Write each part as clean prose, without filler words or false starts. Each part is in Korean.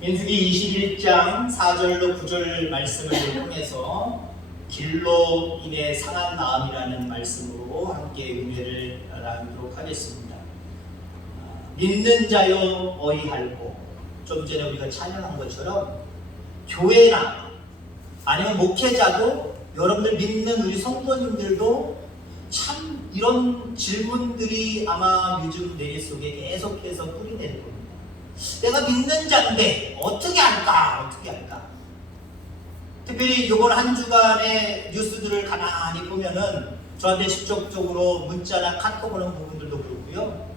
민수기 21장 4절로 9절 말씀을 통해서 길로 인해 상한 마음이라는 말씀으로 함께 은혜를 나누도록 하겠습니다. 믿는 자여 어이할고, 좀 전에 우리가 찬양한 것처럼 교회나 아니면 목회자도, 여러분들 믿는 우리 성도님들도 참 이런 질문들이 아마 요즘 내 속에 계속해서 뿌리내릴 겁니다. 내가 믿는 자인데 어떻게 할까? 특별히 이번 한 주간의 뉴스들을 가만히 보면은 저한테 직접적으로 문자나 카톡 오는 부분들도 그렇고요.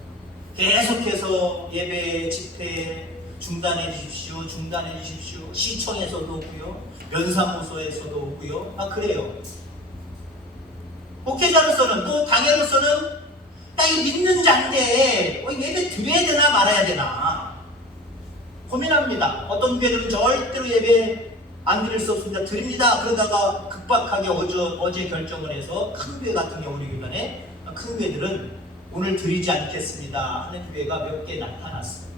계속해서 예배 집회 중단해 주십시오. 시청에서도 오고요. 면사무소에서도 오고요. 그래요. 목회자로서는, 또 당회로서는 나 이 믿는 자인데 예배 드려야 되나 말아야 되나 고민합니다. 어떤 교회들은 절대로 예배 안 드릴 수 없습니다. 드립니다. 그러다가 급박하게 어제 결정을 해서 큰 교회 같은 경우 우리 교단에 큰 교회들은 오늘 드리지 않겠습니다 하는 교회가 몇 개 나타났어요.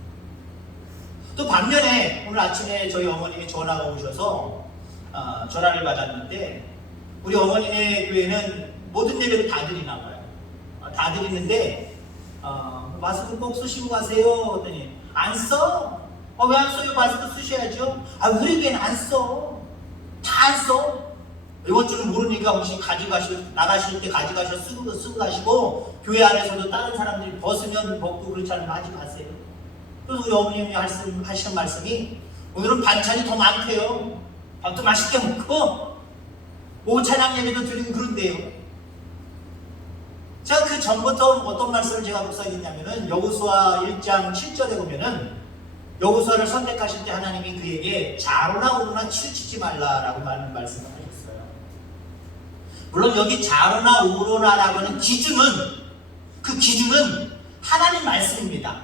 또 반면에 오늘 아침에 저희 어머님이 전화가 오셔서 전화를 받았는데, 우리 어머님의 교회는 모든 예배를 다 드리나 봐요. 다 드리는데 마스크 꼭 쓰시고 가세요 했더니 안 써? 왜 안 써요? 마스크 쓰셔야죠. 우리 교회는 안 써. 다 안 써. 이번 주는 모르니까 혹시 나가실 때 가져가셔 쓰고 가시고, 교회 안에서도 다른 사람들이 벗으면 벗고 그렇지 않으면 하지 마세요. 그래서 우리 어머님이 하시는 말씀이, 오늘은 반찬이 더 많대요. 밥도 맛있게 먹고 오후 찬양 예배도 드리고 그런데요. 제가 그 전부터 어떤 말씀을 제가 묵상했냐면은 여호수아 1장 7절에 보면은 여호수아를 선택하실 때 하나님이 그에게 좌로나 우로나 치우치지 말라라고 하는 말씀을 하셨어요. 물론 여기 좌로나 우로나라고 하는 그 기준은 하나님 말씀입니다.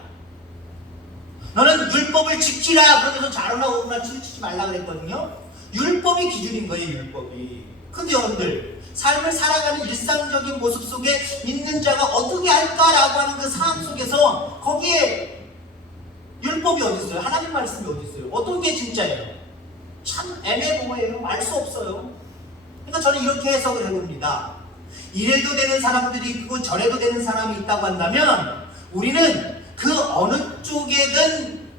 너는 율법을 지키라 그러면서 좌로나 우로나 치우치지 말라 그랬거든요. 율법이 기준인 거예요, 율법이. 근데 여러분들, 삶을 살아가는 일상적인 모습 속에 믿는 자가 어떻게 할까라고 하는 그 상황 속에서 거기에 율법이 어디 있어요? 하나님 말씀이 어디 있어요? 어떤 게 진짜예요? 참 애매모호해요. 알 수 없어요. 그러니까 저는 이렇게 해석을 해봅니다. 이래도 되는 사람들이 있고 저래도 되는 사람이 있다고 한다면, 우리는 그 어느 쪽에든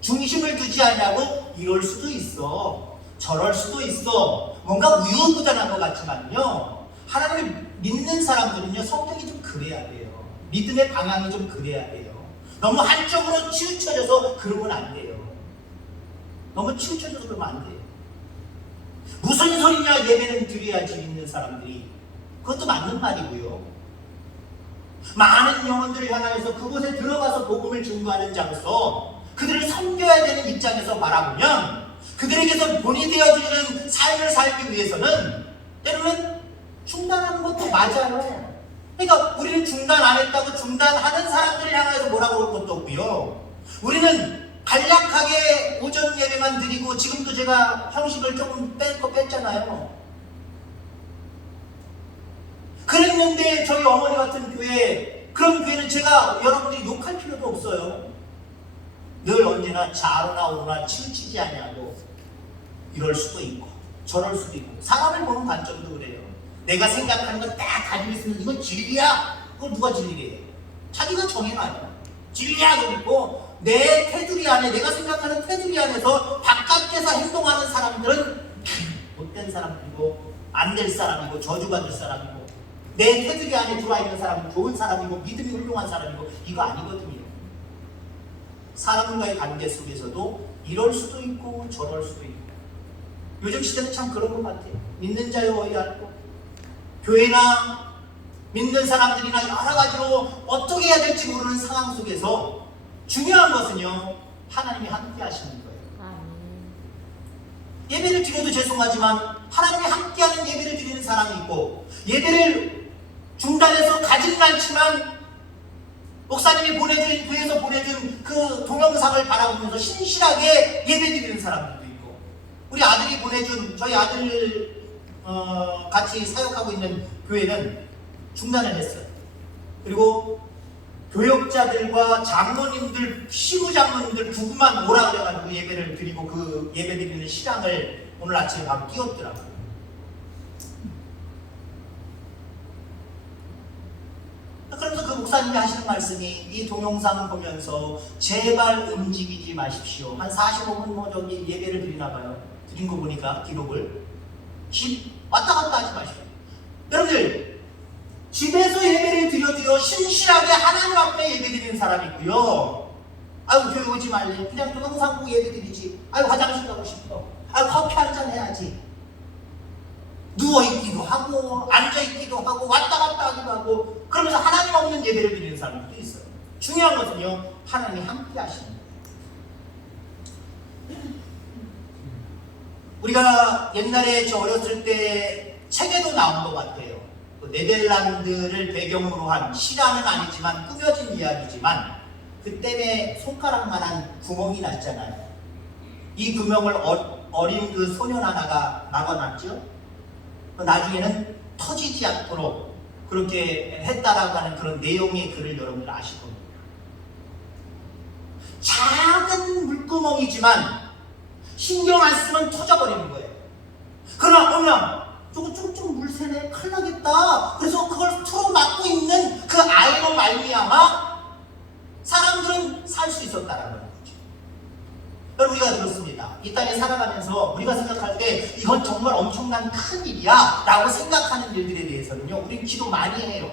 중심을 두지 않냐고 이럴 수도 있어, 저럴 수도 있어, 뭔가 우유부단한 것 같지만요, 하나님을 믿는 사람들은요 성격이 좀 그래야 돼요. 믿음의 방향이 좀 그래야 돼요. 너무 한쪽으로 치우쳐져서 그러면 안 돼요. 너무 치우쳐져서 그러면 안 돼요. 무슨 소리냐, 예배는 드려야지 믿는 사람들이. 그것도 맞는 말이고요. 많은 영혼들을 향하여서 그곳에 들어가서 복음을 증거하는 자로서 그들을 섬겨야 되는 입장에서 바라보면, 그들에게서 본이 되어주는 삶을 살기 위해서는 때로는 중단하는 것도 맞아요. 그러니까 우리는 중단 안 했다고 중단하는 사람들을 향해서 뭐라고 할 것도 없고요. 우리는 간략하게 오전 예배만 드리고, 지금도 제가 형식을 조금 뺐잖아요. 그랬는데 저희 어머니 같은 교회, 그런 교회는 제가 여러분들이 욕할 필요도 없어요. 늘 언제나 좌로나 우로나 치우치지 않냐고 이럴 수도 있고 저럴 수도 있고, 사람을 보는 관점도 그래요. 내가 생각하는 건 딱 가지고 있으면 이건 진리야. 그걸 누가 진리래요? 자기가 정해놔요. 진리야. 그리고 내 테두리 안에, 내가 생각하는 테두리 안에서 바깥에서 행동하는 사람들은 못된 사람들이고 안 될 사람이고 저주받을 사람이고, 내 테두리 안에 들어와 있는 사람은 좋은 사람이고 믿음이 훌륭한 사람이고, 이거 아니거든요. 사람과의 관계 속에서도 이럴 수도 있고 저럴 수도 있고, 요즘 시대는 참 그런 것 같아요. 믿는 자여 어이할고, 교회나 믿는 사람들이나 여러 가지로 어떻게 해야 될지 모르는 상황 속에서 중요한 것은요, 하나님이 함께 하시는 거예요. 예배를 드려도 죄송하지만 하나님이 함께하는 예배를 드리는 사람이 있고, 예배를 중단해서 가진 않지만 목사님이 교회에서 보내준 그 동영상을 바라보면서 신실하게 예배 드리는 사람들도 있고, 우리 아들이 보내준, 저희 아들 같이 사역하고 있는 교회는 중단을 했어요. 그리고 교역자들과 장로님들, 시부장로님들 부부만 오라 그래가지고 예배를 드리고 그 예배 드리는 시간을 오늘 아침에 바로 띄웠더라고요. 그러면서 그 목사님이 하시는 말씀이 이 동영상을 보면서 제발 움직이지 마십시오. 한 45분 뭐 저기 예배를 드리나 봐요. 드린 거 보니까 기록을. 집 왔다 갔다 하지 마십시오. 여러분들 집에서 예배를 드려도요 신실하게 하나님 앞에 예배 드리는 사람이 있고요. 아유 교회 오지 말래. 그냥 동영상 보고 예배 드리지. 아유 화장실 가고 싶어. 아유 커피 한잔 해야지. 누워있기도 하고 앉아있기도 하고 왔다 갔다 하기도 하고 그러면서 하나님 없는 예배를 드리는 사람들도 있어요. 중요한 것은요 하나님이 함께 하시는 거예요. 우리가 옛날에 저 어렸을 때 책에도 나온 것 같아요. 네덜란드를 배경으로 한 실화는 아니지만 꾸며진 이야기지만 그때에 손가락만한 구멍이 났잖아요. 이 구멍을 어린 그 소년 하나가 막아놨죠. 나중에는 터지지 않도록 그렇게 했다라고 하는 그런 내용의 글을 여러분들 아실 겁니다. 작은 물구멍이지만 신경 안 쓰면 터져버리는 거예요. 그러나 보면 저거 쭉쭉 물 새네 큰일 나겠다. 그래서 그걸 틀어 막고 있는 그 아이로 말미암아 사람들은 살 수 있었다라는 거죠. 여러분 우리가 그렇습니다. 이 땅에 살아가면서 우리가 생각할 때 이건 정말 엄청난 큰일이야 라고 생각하는 일들에 대해서는요 우리는 기도 많이 해요.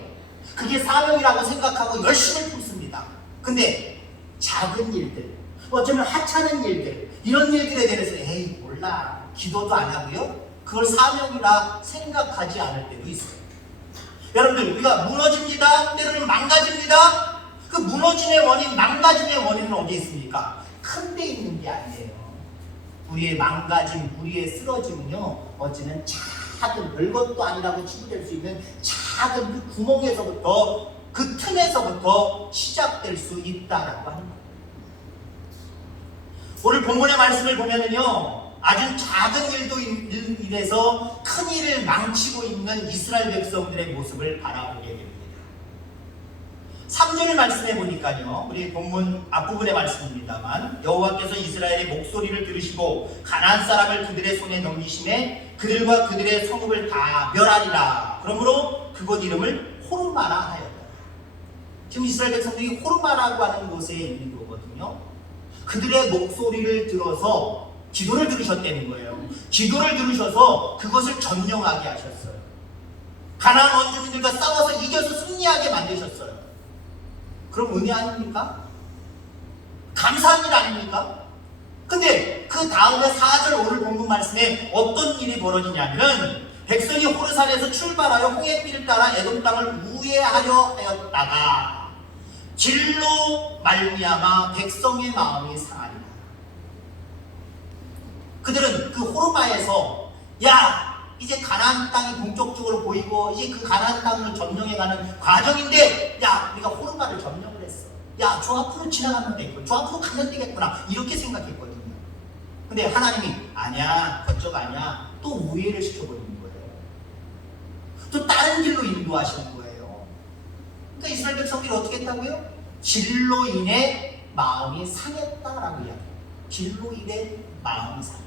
그게 사명이라고 생각하고 열심히 품습니다. 근데 작은 일들, 어쩌면 하찮은 일들, 이런 일들에 대해서 에이 몰라 기도도 안 하고요 그걸 사명이라 생각하지 않을 때도 있어요. 여러분들 우리가 무너집니다. 때로는 망가집니다. 그 무너짐의 원인, 망가짐의 원인은 어디에 있습니까? 큰 데 있는 게 아니에요. 우리의 망가짐, 우리의 쓰러짐은요 어찌는 작은 별것도 아니라고 치부될 수 있는 작은 그 구멍에서부터 그 틈에서부터 시작될 수 있다라고 하는 거예요. 오늘 본문의 말씀을 보면은요 아주 작은 일도 인해서 큰 일을 망치고 있는 이스라엘 백성들의 모습을 바라보게 됩니다. 3절의 말씀해 보니까요 우리 본문 앞부분의 말씀입니다만 여호와께서 이스라엘의 목소리를 들으시고 가나안 사람을 그들의 손에 넘기심에 그들과 그들의 성읍을 다 멸하리라. 그러므로 그곳 이름을 호르마라 하였다. 지금 이스라엘 백성들이 호르마라고 하는 곳에 있는 거거든요. 그들의 목소리를 들어서 기도를 들으셨다는 거예요. 기도를 들으셔서 그것을 점령하게 하셨어요. 가나안 원주민들과 싸워서 이겨서 승리하게 만드셨어요. 그럼 은혜 아닙니까? 감사한 일 아닙니까? 근데 그 다음에 4절 오늘 본문 말씀에 어떤 일이 벌어지냐면 백성이 호르산에서 출발하여 홍해길을 따라 에돔 땅을 우회하려 하였다가 길로 말미암아 백성의 마음이 상하리라. 그들은 그 호르마에서 야 이제 가나안 땅이 동쪽쪽으로 보이고 이제 그 가나안 땅을 점령해가는 과정인데 야 우리가 호르마를 점령을 했어. 야 저 앞으로 지나가면 되겠구나. 저 앞으로 가면 되겠구나. 이렇게 생각했거든요. 근데 하나님이 아니야 그쪽 아니야 또 우회를 시켜버리는 거예요. 또 다른 길로 인도하시는 거예요. 그러니까 이스라엘 백성들이 어떻게 했다고요? 길로 인해 마음이 상했다라고 이야기해요. 길로 인해 마음이 상했다.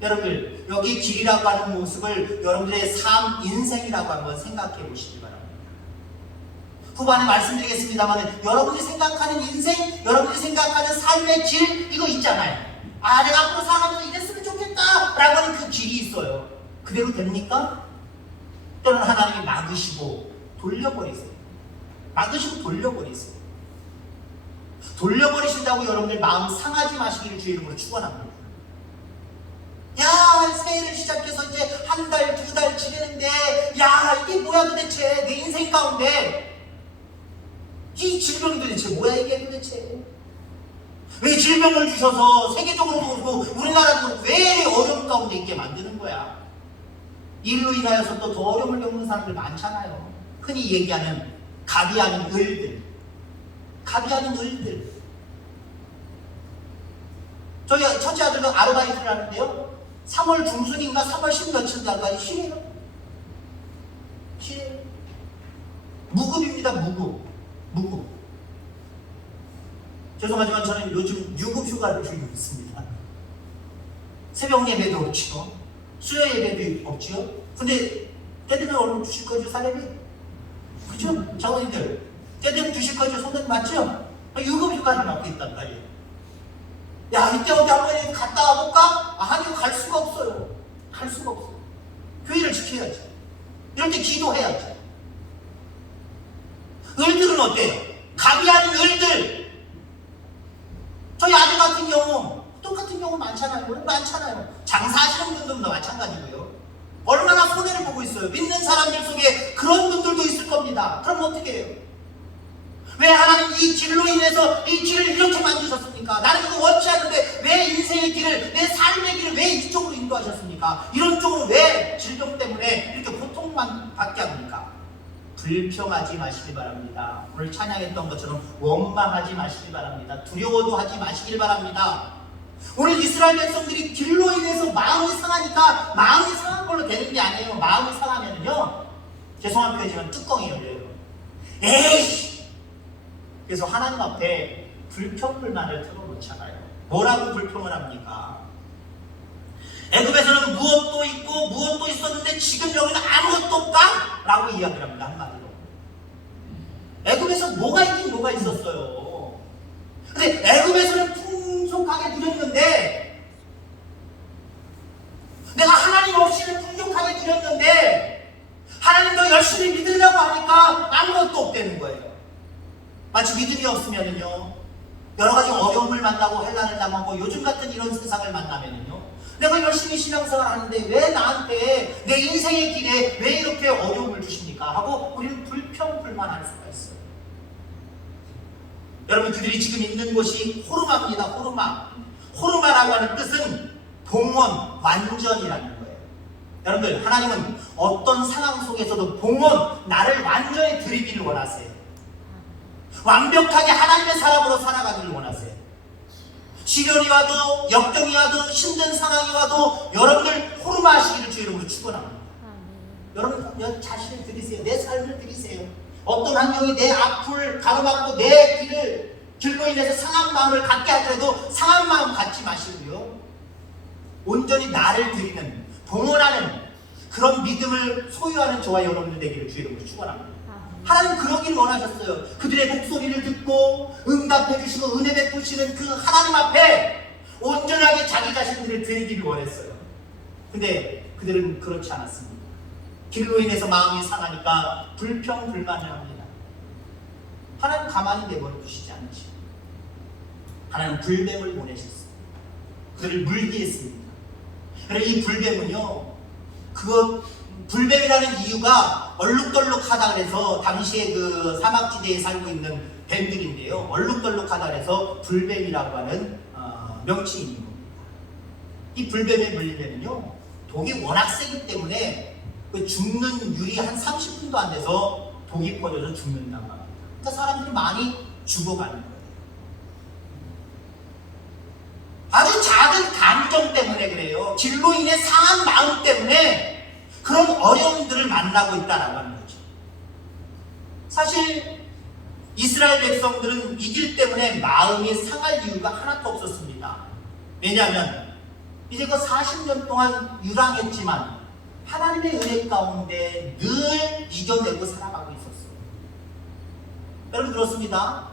여러분들 여기 길이라고 하는 모습을 여러분들의 삶, 인생이라고 한번 생각해 보시기 바랍니다. 후반에 말씀드리겠습니다만 여러분이 생각하는 인생, 여러분이 생각하는 삶의 길 이거 있잖아요. 아 내가 앞으로 살아가면서 이랬으면 좋겠다 라고 하는 그 길이 있어요. 그대로 됩니까? 때로는 하나님이 막으시고 돌려버리세요. 막으시고 돌려버리세요. 돌려버리신다고 여러분들 마음 상하지 마시기를 주의 이름으로 축원합니다. 야 새해를 시작해서 이제 한 달, 두 달 지내는데 야 이게 뭐야 도대체 내 인생 가운데 이 질병이 도대체 뭐야 이게 도대체 왜 질병을 주셔서 세계적으로도 그렇고 우리나라도 왜 어려움 가운데 있게 만드는 거야. 일로 인하여서 또 더 어려움을 겪는 사람들 많잖아요. 흔히 얘기하는 갑이 아닌 을들, 갑이 아닌 을들. 저희 첫째 아들은 아르바이트를 하는데요 3월 중순인가 3월 10며칠 날까지 쉬래요. 쉬래요. 무급입니다. 무급. 무급. 죄송하지만 저는 요즘 유급 휴가를 주고 있습니다. 새벽 예배도 없죠. 수요 예배도 없죠. 근데 때 되면 얼른 주실 거죠, 사람이? 그죠? 장로님들, 때 되면 주실 거죠, 손님 맞죠? 유급 휴가를 맡고 있단 말이에요. 야, 이때 어디 한번 갔다 와볼까? 아니, 갈 수가 없어요. 갈 수가 없어요. 교회를 지켜야지. 이럴 때 기도해야지. 을들은 어때요? 갑이 아닌 을들. 저희 아들 같은 경우 똑같은 경우 많잖아요. 물론 많잖아요. 장사하시는 분들도 마찬가지고요. 얼마나 손해를 보고 있어요. 믿는 사람들 속에 그런 분들도 있을 겁니다. 그럼 어떻게 해요? 왜 하나님 이 길로 인해서 이 길을 이렇게 만드셨습니까? 나는 이거 원치 않는데 왜 인생의 길을, 내 삶의 길을 왜 이쪽으로 인도하셨습니까? 이런 쪽으로 왜 질병 때문에 이렇게 고통만 받게 합니까? 불평하지 마시기 바랍니다. 오늘 찬양했던 것처럼 원망하지 마시기 바랍니다. 두려워도 하지 마시길 바랍니다. 오늘 이스라엘 백성들이 길로 인해서 마음이 상하니까 마음이 상한 걸로 되는 게 아니에요. 마음이 상하면요, 죄송한 표현이지만 뚜껑이 열려요. 에이씨! 그래서 하나님 앞에 불평불만을 털어놓잖아요. 뭐라고 불평을 합니까? 애굽에서는 무엇도 있고 무엇도 있었는데 지금 여기는 아무것도 없다? 라고 이야기를 합니다. 한마디로. 애굽에서 뭐가 있긴 뭐가 있었어요. 근데 애굽에서는 풍족하게 누렸는데, 내가 하나님 없이는 풍족하게 누렸는데 하나님 더 열심히 믿으려고 하니까 아무것도 없다는 거예요. 마치 믿음이 없으면은요, 여러 가지 어려움을 만나고 환난을 당하고 요즘 같은 이런 세상을 만나면은요, 내가 열심히 신앙생활 하는데 왜 나한테 내 인생의 길에 왜 이렇게 어려움을 주십니까? 하고 우리는 불평불만할 수가 있어요. 여러분, 그들이 지금 있는 곳이 호르마입니다. 호르마. 호르마라고 하는 뜻은 봉헌, 완전이라는 거예요. 여러분들, 하나님은 어떤 상황 속에서도 봉헌, 나를 완전히 드리기를 원하세요. 완벽하게 하나님의 사람으로 살아가기를 원하세요. 시련이 와도, 역경이 와도, 힘든 상황이 와도 여러분들 호르마 하시기를 주 이름으로 축원합니다. 여러분 자신을 드리세요. 내 삶을 드리세요. 어떤 환경이 내 앞을 가로막고 내 길로 인해서 상한 마음을 갖게 하더라도 상한 마음 갖지 마시고요, 온전히 나를 드리는, 봉헌하는 그런 믿음을 소유하는 저와 여러분들 되기를 주 이름으로 축원합니다. 하나님 그러기를 원하셨어요. 그들의 목소리를 듣고 응답해 주시고 은혜 베푸시는 그 하나님 앞에 온전하게 자기 자신들을 드리기를 원했어요. 근데 그들은 그렇지 않았습니다. 길로 인해서 마음이 상하니까 불평불만을 합니다. 하나님 가만히 내버려 두시지 않으시고 하나님 불뱀을 보내셨어요. 그들을 물게 했습니다. 그래서 이 불뱀은요, 불뱀이라는 이유가 얼룩덜룩하다 그래서 당시에 그 사막지대에 살고 있는 뱀들인데요, 얼룩덜룩하다 그래서 불뱀이라고 하는 명칭이 있는 겁니다. 이 불뱀에 물리면요, 독이 워낙 세기 때문에 그 죽는 율이 한 30분도 안 돼서 독이 퍼져서 죽는다고 합니다. 그러니까 사람들이 많이 죽어가는 거예요. 아주 작은 감정 때문에 그래요. 길로 인해 상한 마음 때문에 그런 어려움들을 만나고 있다라고 하는 거죠. 사실 이스라엘 백성들은 이 길 때문에 마음이 상할 이유가 하나도 없었습니다. 왜냐하면 이제 그 40년 동안 유랑했지만 하나님의 은혜 가운데 늘 이겨내고 살아가고 있었어요. 여러분 그렇습니다.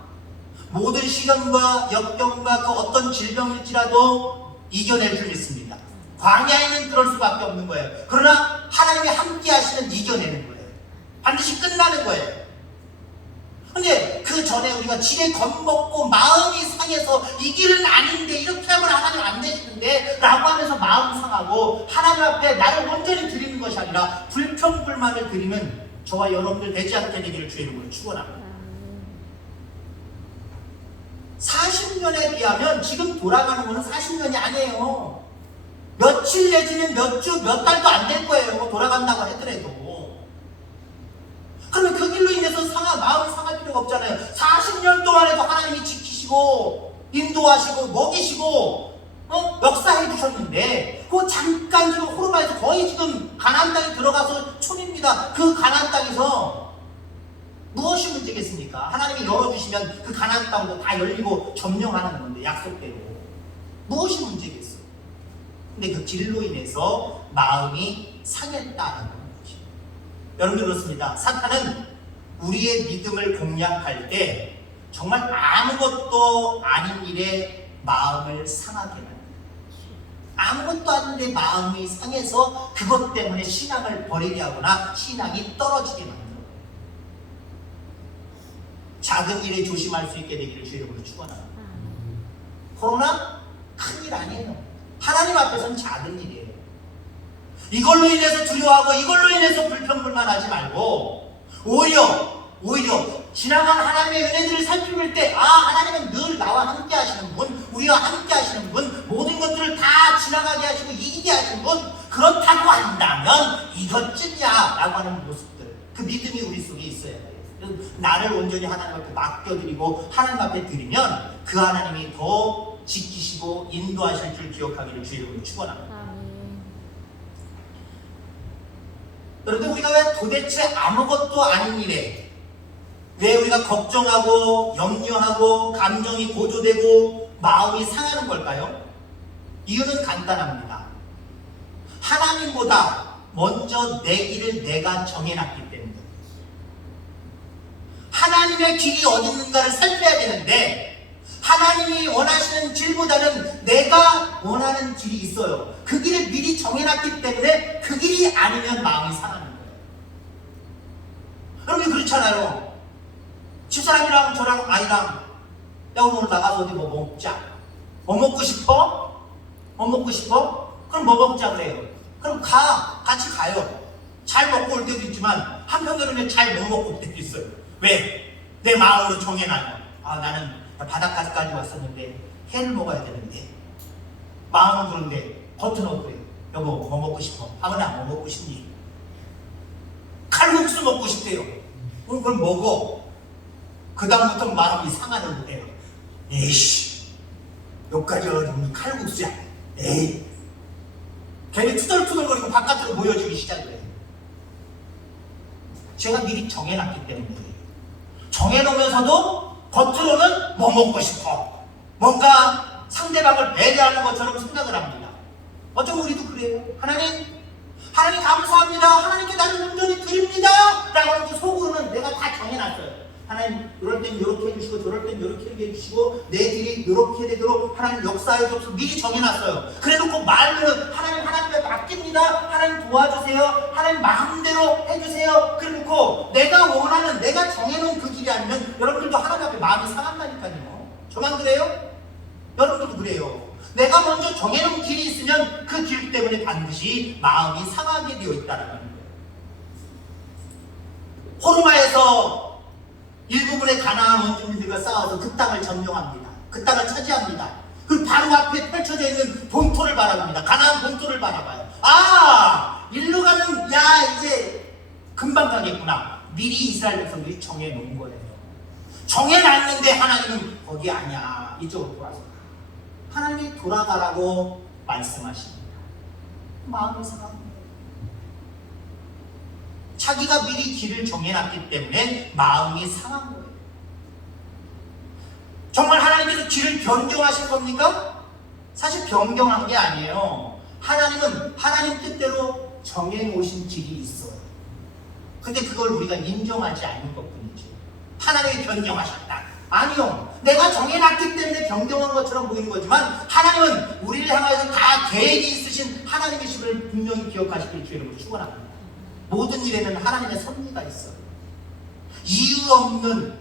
모든 시련과 역경과 그 어떤 질병일지라도 이겨낼 줄 믿습니다. 광야에는 그럴 수밖에 없는 거예요. 그러나 하나님이 함께 하시면 이겨내는 거예요. 반드시 끝나는 거예요. 근데 그 전에 우리가 지레 겁먹고 마음이 상해서 이 길은 아닌데 이렇게 하면 하나님 안 되시는데 라고 하면서 마음 상하고 하나님 앞에 나를 온전히 드리는 것이 아니라 불평불만을 드리는 저와 여러분들 되지 않게 되기를 주의 이름으로 축원합니다. 40년에 비하면 지금 돌아가는 거는 40년이 아니에요. 며칠 내지는 몇 주, 몇 달도 안 될 거예요. 돌아간다고 하더라도. 그러면 그 길로 인해서 마음이 상할 필요가 없잖아요. 40년 동안에도 하나님이 지키시고 인도하시고 먹이시고 역사해 주셨는데 그 잠깐 지금 호르마에서 거의 지금 가나안 땅에 들어가서 촌입니다. 그 가나안 땅에서 무엇이 문제겠습니까? 하나님이 열어주시면 그 가나안 땅도 다 열리고 점령하는 건데, 약속대로. 무엇이 문제겠어? 근데 그 길로 인해서 마음이 상했다는 거죠. 여러분 그렇습니다. 사탄은 우리의 믿음을 공략할 때 정말 아무것도 아닌 일에 마음을 상하게 만듭니다. 아무것도 아닌데 마음이 상해서 그것 때문에 신앙을 버리게 하거나 신앙이 떨어지게 만들어요. 작은 일에 조심할 수 있게 되기를 주의 이름으로 축원합니다. 코로나 큰일 아니에요. 하나님 앞에서는 작은 일이에요. 이걸로 인해서 두려워하고 이걸로 인해서 불평불만하지 말고 오히려 지나간 하나님의 은혜들을 살펴볼 때, 하나님은 늘 나와 함께 하시는 분, 우리와 함께 하시는 분, 모든 것들을 다 지나가게 하시고 이기게 하시는 분, 그렇다고 한다면 이것쯤이야 라고 하는 모습들, 그 믿음이 우리 속에 있어야 돼요. 나를 온전히 하나님 앞에 맡겨드리고 하나님 앞에 드리면 그 하나님이 더 지키시고 인도하실 줄 기억하기를 주의 이름으로 축원합니다. 그런데 우리가 왜 도대체 아무것도 아닌 일에 왜 우리가 걱정하고 염려하고 감정이 고조되고 마음이 상하는 걸까요? 이유는 간단합니다. 하나님보다 먼저 내 길을 내가 정해놨기 때문에 하나님의 길이 어디 있는가를 살펴야 되는데 하나님이 원하시는 길보다는 내가 원하는 길이 있어요. 그 길을 미리 정해놨기 때문에 그 길이 아니면 마음이 상하는 거예요. 여러분 그렇잖아요. 집사람이랑 저랑 아이랑 야 오늘 나가서 어디 뭐 먹자. 뭐 먹고 싶어? 뭐 먹고 싶어? 그럼 뭐 먹자 그래요. 그럼 같이 가요. 잘 먹고 올 때도 있지만 한편으로는 잘 못 먹고 올 때도 있어요. 왜? 내 마음으로 정해놔요. 나는 바닷가까지 왔었는데 회를 먹어야 되는데 마음은 그런데 겉은 그래요. 여보 뭐 먹고 싶어? 하은아 뭐 먹고 싶니? 칼국수 먹고 싶대요. 그럼 먹어. 그 다음부터 마음이 상하는 거예요. 에이씨 여기까지 와가지고 칼국수야. 에이 괜히 투덜투덜거리고 바깥으로 보여주기 시작해요. 제가 미리 정해놨기 때문에 정해놓으면서도 겉으로는 뭐 먹고 싶어. 뭔가 상대방을 배려하는 것처럼 생각을 합니다. 어쩌면 우리도 그래요. 하나님 감사합니다. 하나님께 나를 온전히 드립니다. 라고 하는 그 속으로는 내가 다 정해놨어요. 하나님 이럴 땐 이렇게 해주시고 저럴 땐 이렇게 해주시고 내 길이 이렇게 되도록 하나님 역사해 주옵소서 미리 정해놨어요. 그래놓고 말로는 하나님께 맡깁니다. 하나님 도와주세요. 하나님 마음대로 해주세요. 그래놓고 내가 원하는 내가 정해놓은 그 길이 아니면 여러분들도 하나님 앞에 마음이 상한다니까요. 저만 그래요? 여러분들도 그래요. 내가 먼저 정해놓은 길이 있으면 그 길 때문에 반드시 마음이 상하게 되어 있다는 거예요. 호르마에서 일부분의 가나안 원주민들과 싸워서 그 땅을 점령합니다. 그 땅을 차지합니다. 그 바로 앞에 펼쳐져 있는 본토를 바라봅니다. 가나안 본토를 바라봐요. 일로 가면 이제 금방 가겠구나. 미리 이스라엘 백성들이 정해놓은 거예요. 정해놨는데 하나님은 거기 아니야. 이쪽으로 돌아서 하나님이 돌아가라고 말씀하십니다. 마음이 상합니다. 자기가 미리 길을 정해놨기 때문에 마음이 상한 거예요. 정말 하나님께서 길을 변경하신 겁니까? 사실 변경한 게 아니에요. 하나님은 하나님 뜻대로 정해놓으신 길이 있어요. 근데 그걸 우리가 인정하지 않는 것뿐이지. 하나님이 변경하셨다. 아니요. 내가 정해놨기 때문에 변경한 것처럼 보이는 거지만 하나님은 우리를 향해서 다 계획이 있으신 하나님이심을 분명히 기억하시길 주의 이름으로 축원합니다. 모든 일에는 하나님의 섭리가 있어요. 이유 없는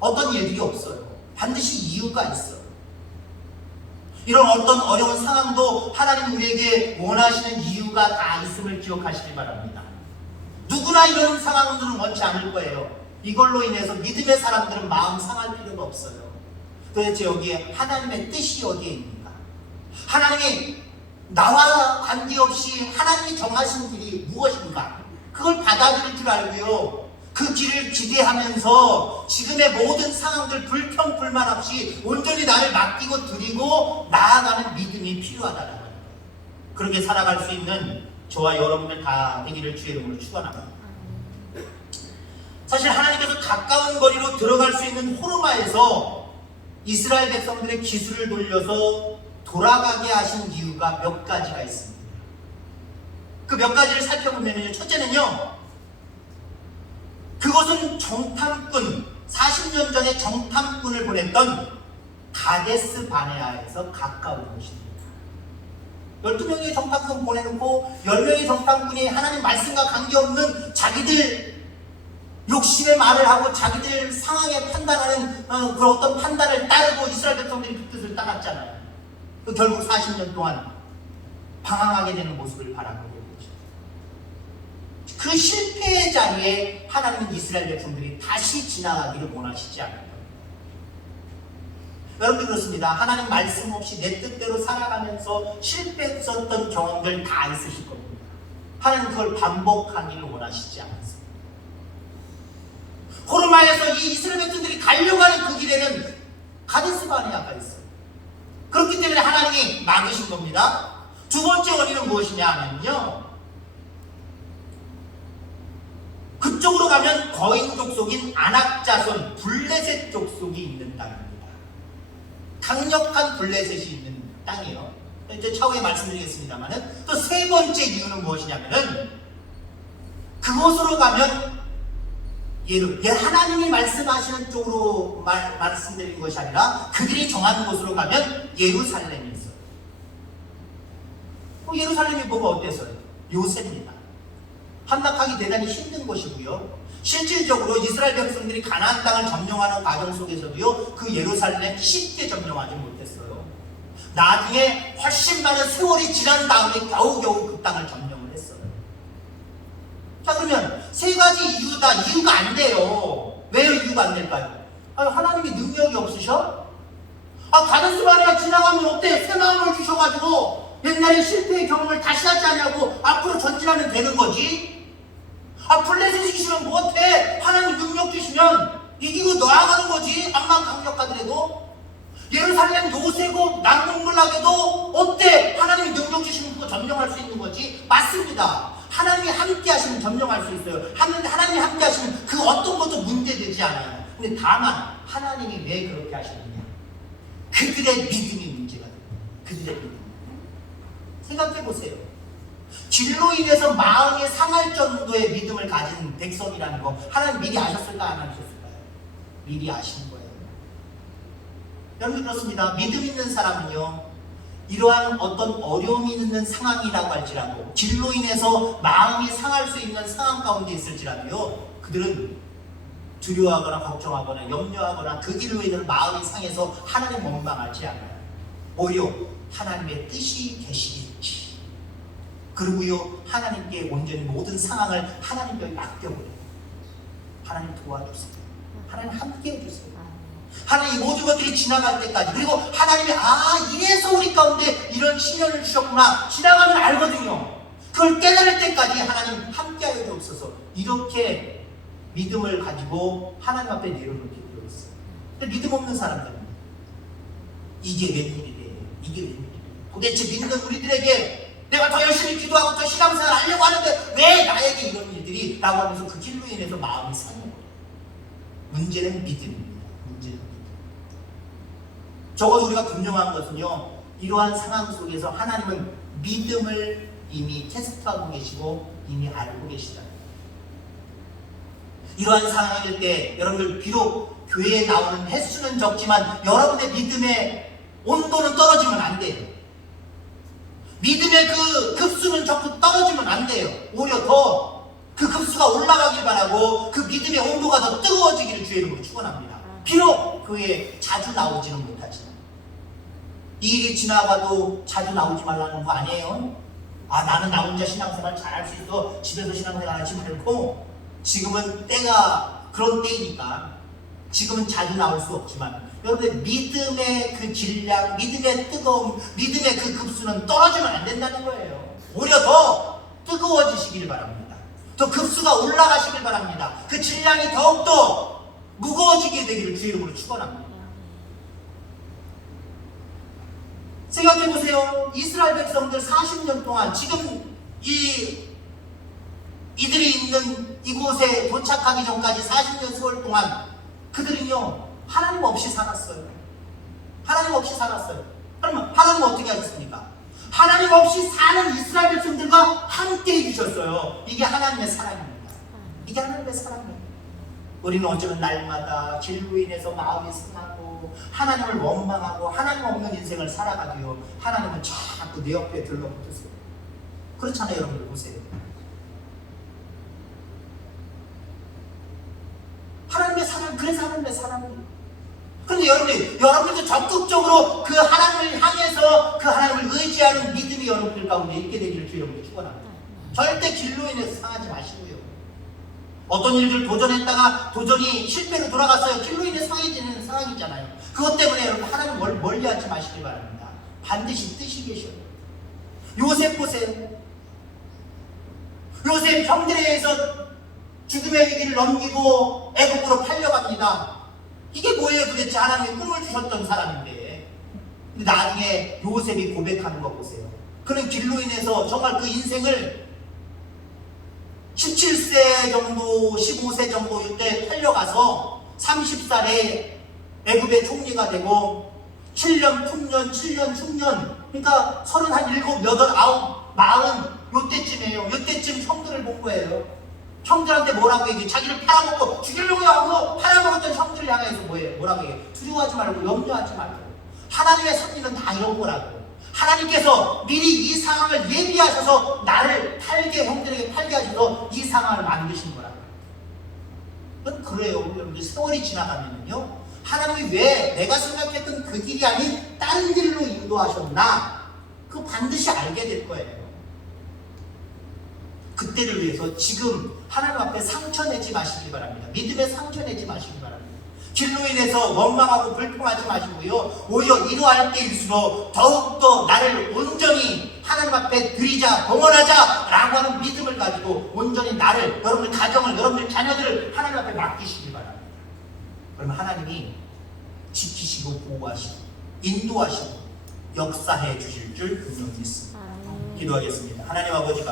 어떤 일들이 없어요. 반드시 이유가 있어요. 이런 어떤 어려운 상황도 하나님 우리에게 원하시는 이유가 다 있음을 기억하시기 바랍니다. 누구나 이런 상황들은 원치 않을 거예요. 이걸로 인해서 믿음의 사람들은 마음 상할 필요가 없어요. 도대체 여기에 하나님의 뜻이 어디에 있는가? 하나님이 나와 관계없이 하나님이 정하신 길이 무엇인가? 그걸 받아들일 줄 알고요. 그 길을 기대하면서 지금의 모든 상황들 불평 불만 없이 온전히 나를 맡기고 드리고 나아가는 믿음이 필요하다는 거예요. 그렇게 살아갈 수 있는 저와 여러분들 다 되기를 주의 이름으로 축원합니다. 사실 하나님께서 가까운 거리로 들어갈 수 있는 호르마에서 이스라엘 백성들의 기술을 돌려서 돌아가게 하신 이유가 몇 가지가 있습니다. 그 몇 가지를 살펴보면요, 첫째는요, 그것은 정탐꾼, 40년 전에 정탐꾼을 보냈던 가데스 바네아에서 가까운 곳입니다. 12명의 정탐꾼 보내놓고 10명의 정탐꾼이 하나님 말씀과 관계없는 자기들 욕심의 말을 하고 자기들 상황에 판단하는 그런 어떤 판단을 따르고 이스라엘 백성들이 그 뜻을 따랐잖아요. 결국 40년 동안 방황하게 되는 모습을 바라보게 되죠. 그 실패의 자리에 하나님은 이스라엘 백성들이 다시 지나가기를 원하시지 않아요. 여러분들 그렇습니다. 하나님 말씀 없이 내 뜻대로 살아가면서 실패했었던 경험들 다 있으실 겁니다. 하나님 그걸 반복하기를 원하시지 않습니다. 호르마에서 이 이스라엘 백성들이 가려고 하는 그 길에는 가데스 바네아가 있어요. 그렇기 때문에 하나님이 막으신 겁니다. 두 번째 원인은 무엇이냐 하면요, 그쪽으로 가면 거인 족속인 아낙 자손 블레셋 족속이 있는 땅입니다. 강력한 블레셋이 있는 땅이에요. 이제 차후에 말씀드리겠습니다만은 또 세 번째 이유는 무엇이냐면은 그곳으로 가면 하나님이 말씀하시는 쪽으로 말씀드린 것이 아니라 그들이 정한 곳으로 가면 예루살렘이 있어요. 예루살렘이 뭐가 어때서요? 요새입니다. 함락하기 대단히 힘든 곳이고요. 실질적으로 이스라엘 백성들이 가나안 땅을 점령하는 과정 속에서도요, 그 예루살렘 쉽게 점령하지 못했어요. 나중에 훨씬 많은 세월이 지난 다음에 겨우겨우 그 땅을 점령을 했어요. 자, 그러면 세 가지 이유가 안 돼요. 왜요? 이유가 안 될까요? 하나님이 능력이 없으셔? 가데스 바네아 지나가면 어때? 새 마음을 주셔가지고 옛날에 실패의 경험을 다시 하지 않냐고 앞으로 전진하면 되는 거지? 블레셋이 주시면 뭐 어때? 하나님 능력 주시면 이기고 나아가는 거지. 암만 강력하더라도. 예루살렘 노세고 난공불락에도 어때? 하나님이 능력 주시면 그거 점령할 수 있는 거지. 맞습니다. 하나님이 함께 하시면 점령할 수 있어요. 하나님이 함께 하시면 그 어떤 것도 문제되지 않아요. 근데 다만 하나님이 왜 그렇게 하시느냐, 그들의 믿음이 문제가 돼요. 그들의 믿음. 생각해 보세요. 진로 인해서 마음이 상할 정도의 믿음을 가진 백성이라는 거 하나님 미리 아셨을까 안 아셨을까요? 미리 아시는 거예요. 여러분 그렇습니다. 믿음 있는 사람은요, 이러한 어떤 어려움이 있는 상황이라고 할지라도 진로 인해서 마음이 상할 수 있는 상황 가운데 있을지라도요, 그들은 두려워하거나 걱정하거나 염려하거나 그 길로 인해서 마음이 상해서 하나님 원망하지 않아요. 오히려 하나님의 뜻이 계시겠지. 그리고요, 하나님께 온전히 모든 상황을 하나님께 맡겨버려요. 하나님 도와주세요. 하나님 함께 해주세요. 하나님 모든 것들이 지나갈 때까지. 그리고 하나님이 이래서 우리 가운데 이런 시련을 주셨구나, 지나가면 알거든요. 그걸 깨달을 때까지 하나님 함께 하여 주옵소서. 이렇게 믿음을 가지고 하나님 앞에 내려놓게 되어 있어요. 근데 믿음 없는 사람들은 이게 웬일이래, 이게 웬일이래. 도대체 믿는 우리들에게 내가 더 열심히 기도하고 더 신앙생활 하려고 하는데 왜 나에게 이런 일들이? 라고 하면서 그 길로 인해서 마음이 상해 거예요. 문제는 믿음입니다. 문제는 믿음. 적어도 우리가 분명한 것은요, 이러한 상황 속에서 하나님은 믿음을 이미 테스트하고 계시고 이미 알고 계시다. 이러한 상황일 때 여러분들 비록 교회에 나오는 횟수는 적지만 여러분의 믿음의 온도는 떨어지면 안 돼요. 믿음의 그 급수는 자꾸 떨어지면 안 돼요. 오히려 더 그 급수가 올라가길 바라고 그 믿음의 온도가 더 뜨거워지기를 주의 이름으로 축원합니다. 비록 교회에 자주 나오지는 못하지만 이 일이 지나가도 자주 나오지 말라는 거 아니에요? 나는 나 혼자 신앙생활 잘할 수 있어, 집에서 신앙생활 하지 말고. 지금은 때가 그런 때이니까 지금은 자주 나올 수 없지만 여러분의 믿음의 그 질량, 믿음의 뜨거움, 믿음의 그 급수는 떨어지면 안 된다는 거예요. 오히려 더 뜨거워지시길 바랍니다. 더 급수가 올라가시길 바랍니다. 그 질량이 더욱더 무거워지게 되기를 주의 이름으로 축원합니다. 생각해보세요. 이스라엘 백성들 40년 동안 지금 이 이들이 있는 이곳에 도착하기 전까지 40년 세월 동안 그들은요 하나님 없이 살았어요. 하나님 없이 살았어요. 그러면 하나님 어떻게 하셨습니까? 하나님 없이 사는 이스라엘 백성들과 함께 해주셨어요. 이게 하나님의 사랑입니다. 이게 하나님의 사랑이에요. 우리는 어쩌면 날마다 길로 인해서 마음이 상하고 하나님을 원망하고 하나님 없는 인생을 살아가도요 하나님은 자꾸 내 옆에 들러붙으세요. 그렇잖아요. 여러분들 보세요. 하나님의 사랑, 그래서 하나님의 사랑이에요. 그런데 여러분들도 적극적으로 그 하나님을 향해서 그 하나님을 의지하는 믿음이 여러분들 가운데 있게 되기를 주 여러분들 축원합니다. 절대 길로 인해서 상하지 마시고요. 어떤 일들 도전했다가 도전이 실패로 돌아갔어요. 길로 인해 상해지는 상황이잖아요. 그것 때문에 여러분 하나님 멀리하지 마시기 바랍니다. 반드시 뜻이 계셔요. 요셉 보세요. 요셉 형들에 의해서 죽음의 위기를 넘기고 애국으로 팔려갑니다. 이게 뭐예요 도대체? 하나님이 꿈을 주셨던 사람인데. 근데 나중에 요셉이 고백하는 거 보세요. 그는 길로 인해서 정말 그 인생을 17세 정도, 15세 정도 이때 팔려가서 30살에 애굽의 총리가 되고 7년 풍년, 7년 충년, 그러니까 37, 8, 9, 40 요때쯤이에요. 요때쯤 형들을 본 거예요. 형들한테 뭐라고 얘기해? 자기를 팔아먹고 죽이려고 하고 팔아먹었던 형들을 향해서 뭐라고 얘기해? 두려워하지 말고 염려하지 말고 하나님의 섭리는 다 이런 거라고. 하나님께서 미리 이 상황을 예비하셔서 나를 팔게, 형들에게 팔게 하셔서 이 상황을 만드신 거라고. 그래요. 여러분들 세월이 지나가면요 하나님이 왜 내가 생각했던 그 길이 아닌 다른 길로 인도하셨나? 그거 반드시 알게 될 거예요. 그때를 위해서 지금 하나님 앞에 상처 내지 마시기 바랍니다. 믿음에 상처 내지 마시기 바랍니다. 길로 인해서 원망하고 불평하지 마시고요. 오히려 이러할 때일수록 더욱더 나를 온전히 하나님 앞에 드리자, 봉헌하자 라고 하는 믿음을 가지고 온전히 나를, 여러분들 가정을, 여러분들 자녀들을 하나님 앞에 맡기시기 바랍니다. 그러면 하나님이 지키시고 보호하시고 인도하시고 역사해 주실 줄 분명히 믿습니다. 기도하겠습니다. 하나님 아버지 감사합니다.